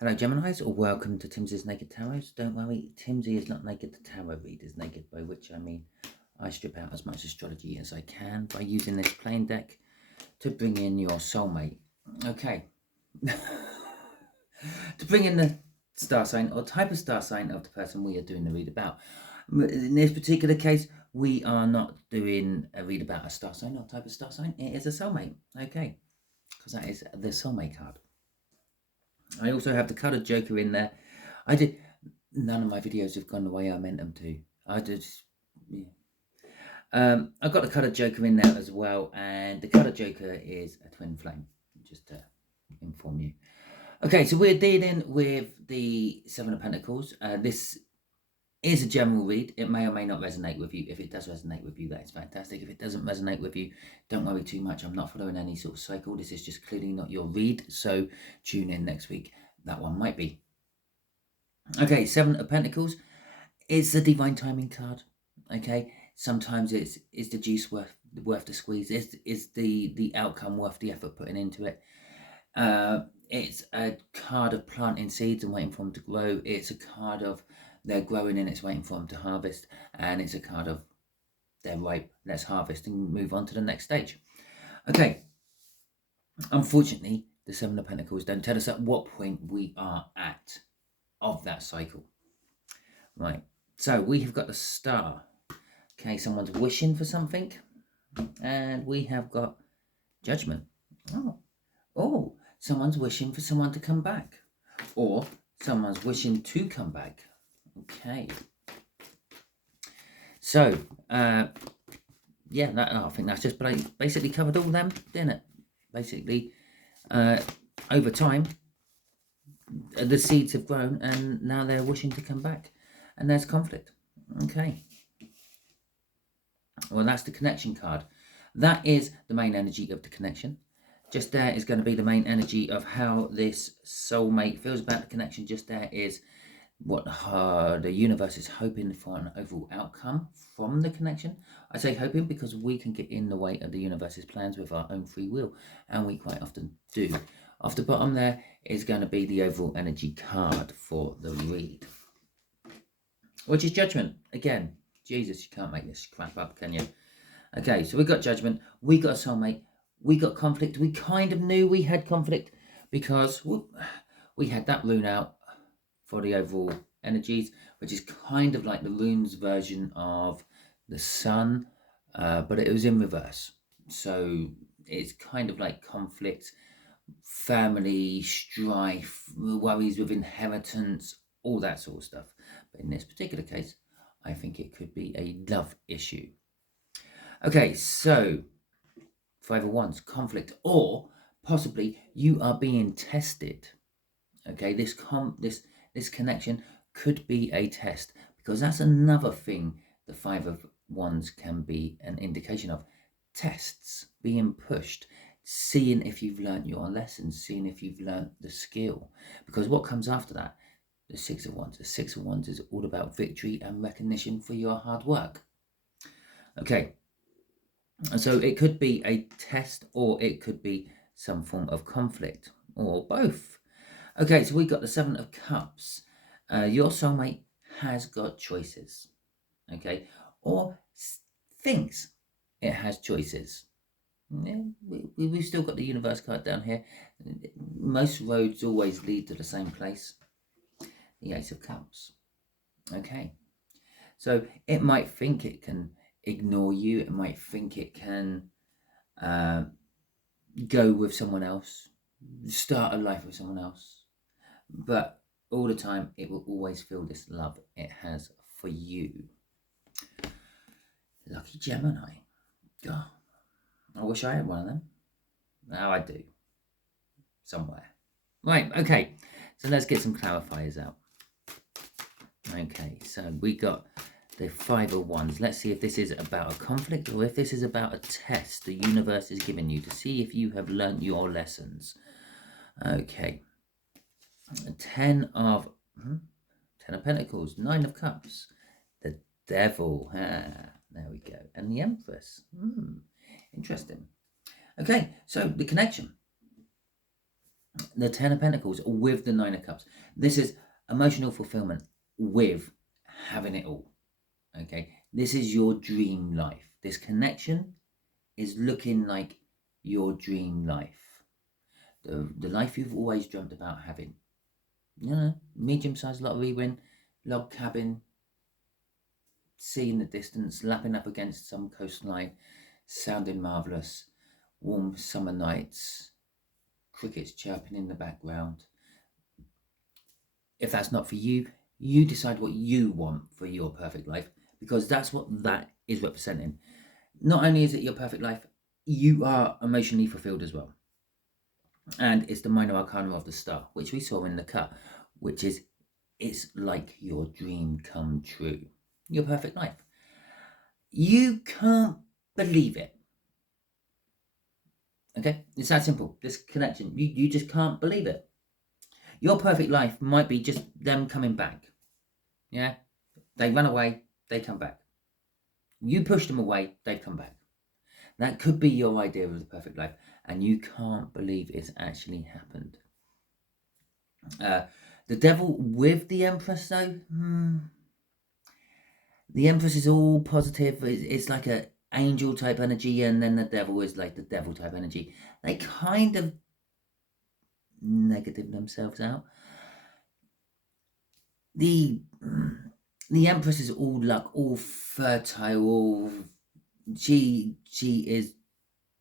Hello Geminis, or welcome to Timsy's Naked Tarot. Don't worry, Timsy is not naked, the tarot reader's naked, by which I mean I strip out as much astrology as I can by using this plain deck to bring in your soulmate. Okay. To bring in the star sign or type of star sign of the person we are doing the read about. In this particular case, we are not doing a read about a star sign or type of star sign. It is a soulmate. Okay. Because that is the soulmate card. I also have the coloured joker in there. None of my videos have gone the way I meant them to. I've got the coloured joker in there as well, and the coloured joker is a twin flame, just to inform you. Okay, so we're dealing with the Seven of Pentacles. This is a general read. It may or may not resonate with you. If it does resonate with you, that is fantastic. If it doesn't resonate with you, don't worry too much. I'm not following any sort of cycle. This is just clearly not your read, so tune in next week. That one might be. Okay, Seven of Pentacles. It's the divine timing card. Okay, sometimes it's the juice worth the squeeze. Is the outcome worth the effort putting into it? It's a card of planting seeds and waiting for them to grow. It's a card of they're growing and it's waiting for them to harvest. And it's a card of they're ripe, let's harvest and move on to the next stage. Okay. Unfortunately, the Seven of Pentacles don't tell us at what point we are at of that cycle. Right. So we have got the Star. Okay, someone's wishing for something. And we have got Judgment. Oh, someone's wishing for someone to come back. Or someone's wishing to come back. Okay. So, I think that's just basically covered all them, didn't it? Basically, over time, the seeds have grown and now they're wishing to come back. And there's conflict. Okay. Well, that's the connection card. That is the main energy of the connection. Just there is going to be the main energy of how this soulmate feels about the connection. Just there is what the universe is hoping for an overall outcome from the connection. I say hoping because we can get in the way of the universe's plans with our own free will, and we quite often do. Off the bottom there is going to be the overall energy card for the read, which is Judgment. Again, Jesus, you can't make this crap up, can you? Okay, so we got Judgment, we got a soulmate, we got conflict. We kind of knew we had conflict because we had that rune out for the overall energies, which is kind of like the runes version of the sun, but it was in reverse. So it's kind of like conflict, family, strife, worries with inheritance, all that sort of stuff. But in this particular case, I think it could be a love issue. Okay, so Five of Wands, conflict, or possibly you are being tested. Okay, this connection could be a test, because that's another thing the Five of Wands can be an indication of. Tests, being pushed, seeing if you've learnt your lessons, seeing if you've learnt the skill. Because what comes after that? The Six of Wands. The Six of Wands is all about victory and recognition for your hard work. Okay, so it could be a test, or it could be some form of conflict, or both. Okay, so we got the Seven of Cups. Your soulmate has got choices, okay, or thinks it has choices. Yeah, we've still got the universe card down here. Most roads always lead to the same place. The Ace of Cups. Okay, so it might think it can ignore you. It might think it can go with someone else, start a life with someone else, but all the time it will always feel this love it has for you. Lucky Gemini. God, I wish I had one of them. Now I do. Somewhere. Right, okay. So let's get some clarifiers out. Okay, so we got the Five of Wands. Let's see if this is about a conflict or if this is about a test the universe is giving you to see if you have learnt your lessons. Okay. Ten of Pentacles, Nine of Cups, the Devil. There we go. And the Empress. Interesting. Okay, so the connection. the Ten of Pentacles with the Nine of Cups. This is emotional fulfillment with having it all. Okay, this is your dream life. This connection is looking like your dream life. The life you've always dreamt about having. You know, medium-sized lottery win, log cabin, sea in the distance, lapping up against some coastline, sounding marvellous, warm summer nights, crickets chirping in the background. If that's not for you, you decide what you want for your perfect life, because that's what that is representing. Not only is it your perfect life, you are emotionally fulfilled as well. And it's the minor arcana of the star, which we saw in the cut, which is, it's like your dream come true. Your perfect life. You can't believe it. Okay? It's that simple. This connection. You just can't believe it. Your perfect life might be just them coming back. Yeah? They run away, they come back. You push them away, they come back. That could be your idea of the perfect life, and you can't believe it's actually happened. The Devil with the Empress, though, the Empress is all positive. It's like a angel type energy, and then the Devil is like the devil type energy. They kind of negative themselves out. The Empress is all luck, all fertile, all... She is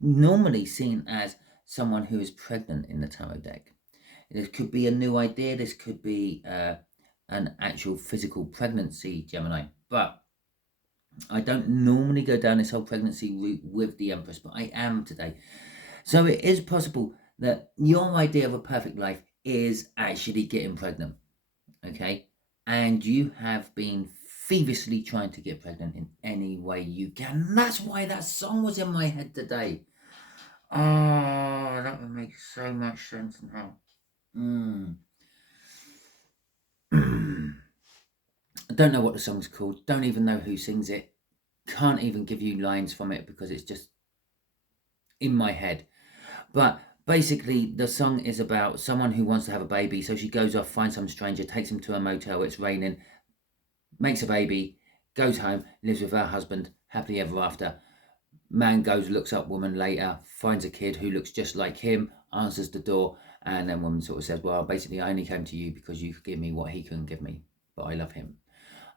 normally seen as someone who is pregnant in the tarot deck. This could be a new idea. This could be an actual physical pregnancy, Gemini. But I don't normally go down this whole pregnancy route with the Empress, but I am today. So it is possible that your idea of a perfect life is actually getting pregnant. Okay? And you have been feverishly trying to get pregnant in any way you can. And that's why that song was in my head today. Oh, that would make so much sense now. I don't know what the song's called. Don't even know who sings it. Can't even give you lines from it because it's just in my head. But basically, the song is about someone who wants to have a baby. So she goes off, finds some stranger, takes him to a motel. It's raining, makes a baby, goes home, lives with her husband, happily ever after. Man goes, looks up woman later, finds a kid who looks just like him, answers the door, and then woman sort of says, well, basically, I only came to you because you could give me what he couldn't give me, but I love him.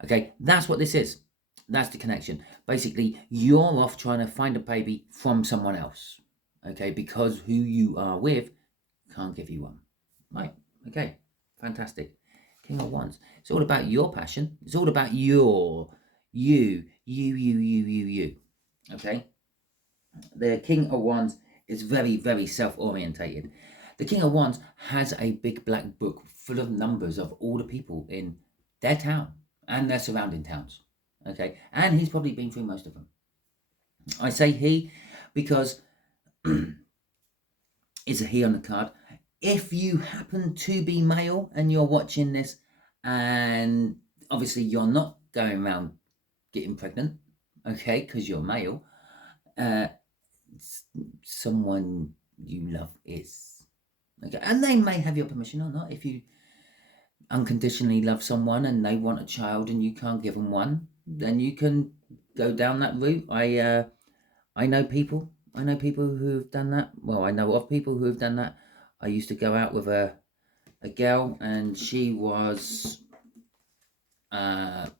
Okay, that's what this is. That's the connection. Basically, you're off trying to find a baby from someone else. Okay, because who you are with can't give you one. Right, okay, fantastic. King of Wands. It's all about your passion. It's all about you. Okay? The King of Wands is very, very self-orientated. The King of Wands has a big black book full of numbers of all the people in their town and their surrounding towns. Okay? And he's probably been through most of them. I say he because it's a he on the card. If you happen to be male and you're watching this, and obviously you're not going around getting pregnant, okay, because you're male, someone you love is. Okay, and they may have your permission or not. If you unconditionally love someone and they want a child and you can't give them one, then you can go down that route. I know people who've done that. Well, I know of people who have done that. I used to go out with a girl, and she was from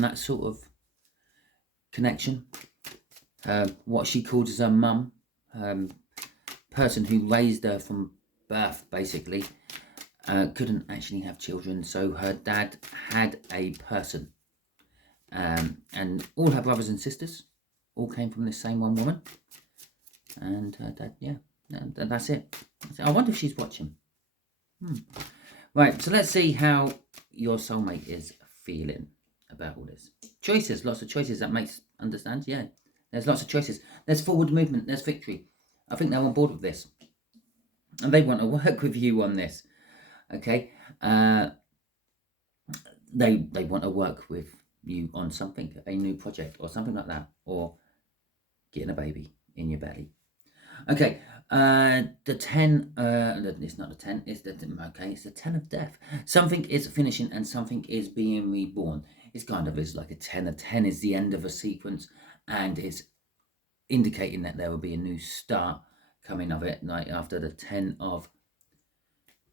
that sort of connection. What she called as her mum, person who raised her from birth, basically, couldn't actually have children, so her dad had a person, and all her brothers and sisters all came from this same one woman, and her dad, yeah, that's it. I wonder if she's watching. Right, so let's see how your soulmate is feeling about all this. Choices, lots of choices. That makes understand. Yeah, there's lots of choices. There's forward movement. There's victory. I think they're on board with this, and they want to work with you on this. Okay, they want to work with you on something, a new project or something like that, or getting a baby in your belly. Okay, The 10, it's not the 10, it's the 10 of death. Something is finishing and something is being reborn. It's kind of is like a 10. A 10 is the end of a sequence, and it's indicating that there will be a new start coming of it. Like after the 10 of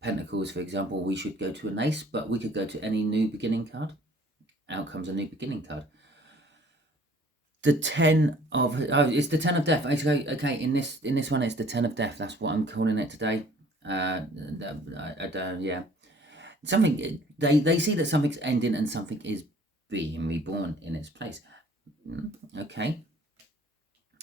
Pentacles, for example, we should go to an ace, but we could go to any new beginning card. Out comes a new beginning card. The 10 of it's the 10 of death. Okay, in this one it's the 10 of death. That's what I'm calling it today. Yeah, something they see that something's ending and something is being reborn in its place. Okay,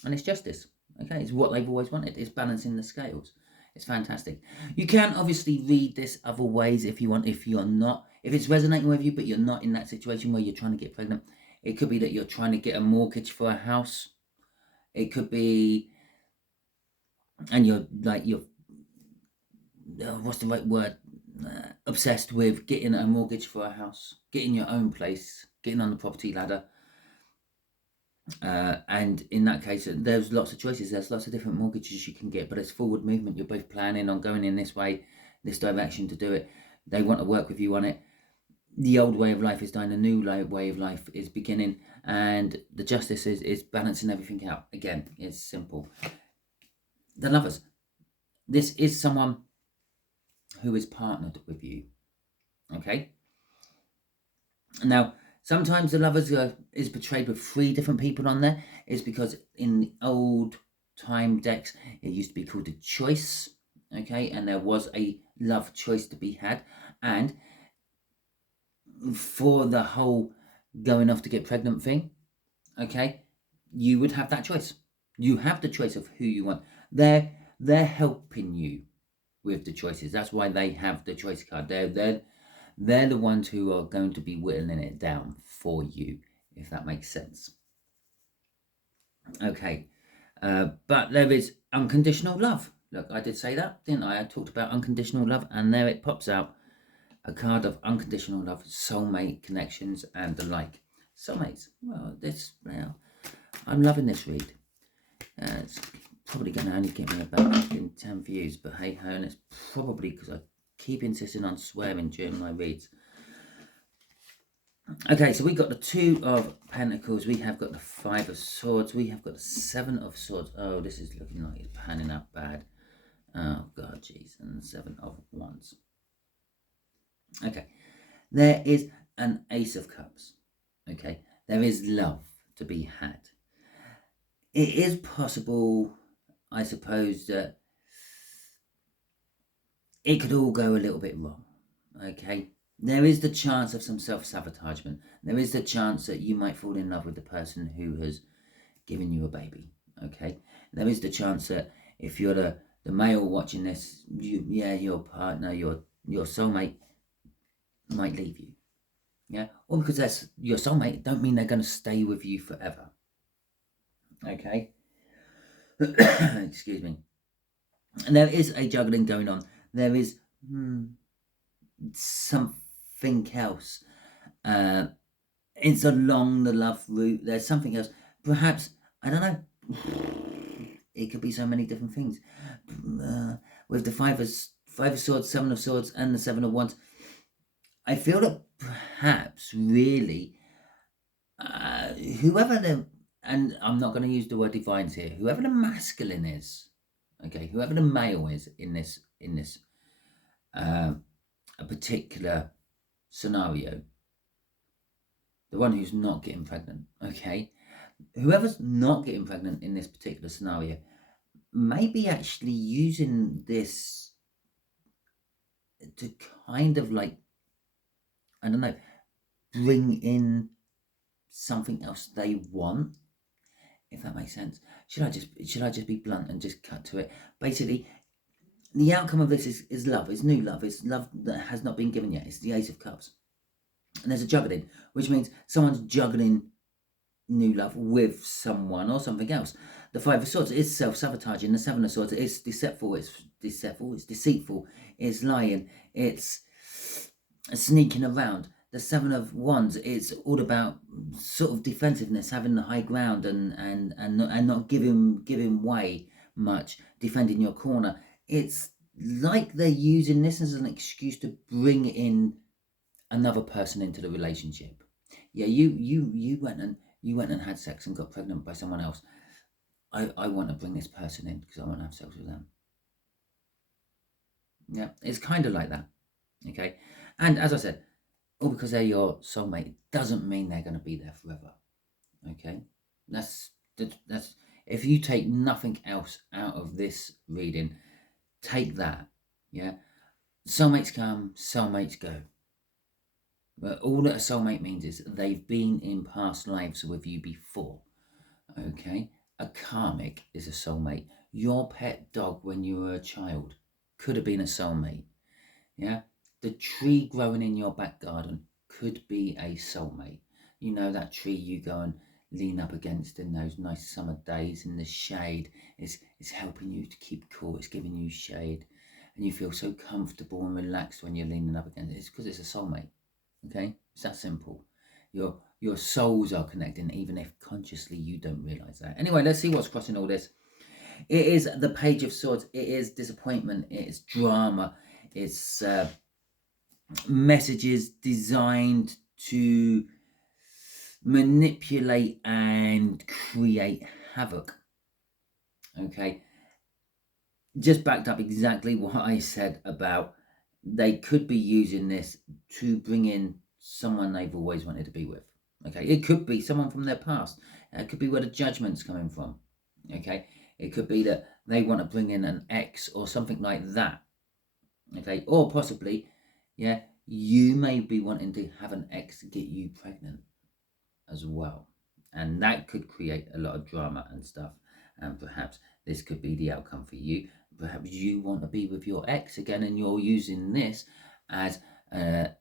and it's justice. Okay, it's what they've always wanted. It's balancing the scales. It's fantastic. You can obviously read this other ways if you want. If it's resonating with you, but you're not in that situation where you're trying to get pregnant. It could be that you're trying to get a mortgage for a house. It could be, and you're what's the right word? Obsessed with getting a mortgage for a house, getting your own place, getting on the property ladder. And in that case, there's lots of choices. There's lots of different mortgages you can get, but it's forward movement. You're both planning on going in this way, this direction to do it. They want to work with you on it. The old way of life is dying, the new way of life is beginning, and the justice is balancing everything out. Again, it's simple. The Lovers. This is someone who is partnered with you. Okay? Now, sometimes the Lovers is portrayed with 3 different people on there. It's because in the old time decks, it used to be called a choice. Okay? And there was a love choice to be had. And for the whole going off to get pregnant thing, okay, you would have that choice. You have the choice of who you want. They're helping you with the choices. That's why they have the choice card. They're the ones who are going to be whittling it down for you, if that makes sense. Okay, but there is unconditional love. Look, I did say that, didn't I? I talked about unconditional love, and there it pops out. A card of unconditional love, soulmate connections, and the like. Soulmates. Well, I'm loving this read. It's probably going to only get me about 10 views, but hey ho, and it's probably because I keep insisting on swearing during my reads. Okay, so we got the 2 of Pentacles. We have got the 5 of Swords. We have got the 7 of Swords. Oh, this is looking like it's panning out bad. Oh god, jeez. And the 7 of Wands. Okay, there is an Ace of Cups. Okay, there is love to be had. It is possible, I suppose, that it could all go a little bit wrong. Okay, there is the chance of some self-sabotagement. There is the chance that you might fall in love with the person who has given you a baby. Okay, there is the chance that if you're the male watching this, your partner, your soulmate might leave you. Yeah, or because that's your soulmate, don't mean they're going to stay with you forever. Okay. Excuse me. And there is a juggling going on. There is something else. It's along the love route. There's something else. Perhaps, I don't know. It could be so many different things. With the 5 of Swords, 7 of Swords, and the 7 of Wands, I feel that perhaps really whoever the, and I'm not going to use the word divines here, whoever the masculine is, okay, whoever the male is in this a particular scenario, the one who's not getting pregnant, okay, whoever's not getting pregnant in this particular scenario may be actually using this to kind of like, I don't know, bring in something else they want, if that makes sense. Should I just be blunt and just cut to it? Basically, the outcome of this is love. It's new love. It's love that has not been given yet. It's the Ace of Cups. And there's a juggling, which means someone's juggling new love with someone or something else. The 5 of Swords is self-sabotaging. The 7 of Swords is deceitful. It's deceitful. It's lying. It's sneaking around. The 7 of Wands is all about sort of defensiveness, having the high ground and not giving way, much defending your corner. It's like they're using this as an excuse to bring in another person into the relationship. Yeah, you went and had sex and got pregnant by someone else. I want to bring this person in because I want to have sex with them. Yeah, it's kind of like that. Okay, and as I said, all because they're your soulmate doesn't mean they're going to be there forever. Okay, that's if you take nothing else out of this reading, take that. Yeah, soulmates come, soulmates go. But all that a soulmate means is they've been in past lives with you before. Okay, a karmic is a soulmate. Your pet dog when you were a child could have been a soulmate. Yeah, the tree growing in your back garden could be a soulmate. You know, that tree you go and lean up against in those nice summer days in the shade. It's helping you to keep cool. It's giving you shade, and you feel so comfortable and relaxed when you're leaning up against it. It's because it's a soulmate. Okay, it's that simple. Your souls are connecting, even if consciously you don't realize that. Anyway, let's see what's crossing all this. It is the Page of Swords. It is disappointment. It's drama. It's messages designed to manipulate and create havoc. Okay, just backed up exactly what I said about they could be using this to bring in someone they've always wanted to be with. Okay, it could be someone from their past. It could be where the judgment's coming from. Okay, it could be that they want to bring in an ex or something like that. Okay, or possibly, yeah, you may be wanting to have an ex get you pregnant as well, and that could create a lot of drama and stuff. And perhaps this could be the outcome for you. Perhaps you want to be with your ex again, and you're using this as A,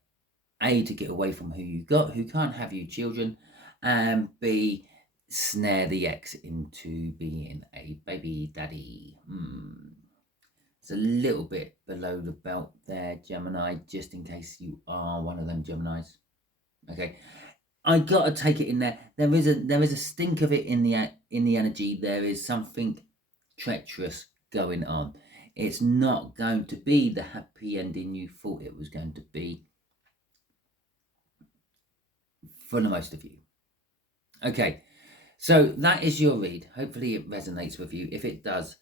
to get away from who you got, who can't have you children, and B, snare the ex into being a baby daddy. It's a little bit below the belt there, Gemini, just in case you are one of them Geminis. Okay, I gotta take it in there. There is a stink of it in the energy. There is something treacherous going on. It's not going to be the happy ending you thought it was going to be for the most of you. Okay, so that is your read. Hopefully it resonates with you. If it does,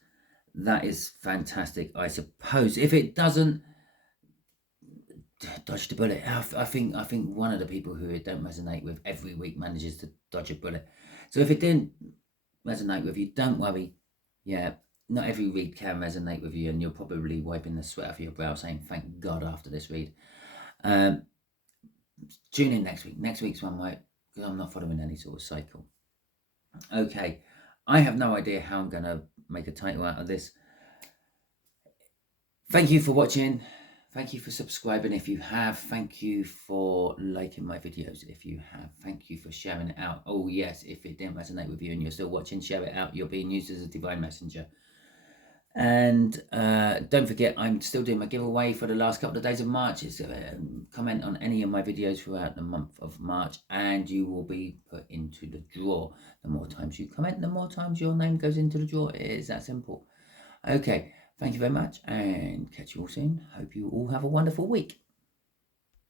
that is fantastic, I suppose. If it doesn't, dodge the bullet. I think one of the people who it don't resonate with every week manages to dodge a bullet. So if it didn't resonate with you, don't worry. Yeah, not every read can resonate with you, and you're probably wiping the sweat off your brow saying thank God after this read. Tune in next week. Next week's one might, because I'm not following any sort of cycle. Okay, I have no idea how I'm going to make a title out of this. Thank you for watching. Thank you for subscribing if you have. Thank you for liking my videos if you have. Thank you for sharing it out. Oh yes, if it didn't resonate with you and you're still watching, share it out. You're being used as a divine messenger. And don't forget, I'm still doing my giveaway for the last couple of days of March. It's comment on any of my videos throughout the month of March and you will be put into the draw. The more times you comment, the more times your name goes into the draw. It is that simple. Okay, thank you very much and catch you all soon. Hope you all have a wonderful week.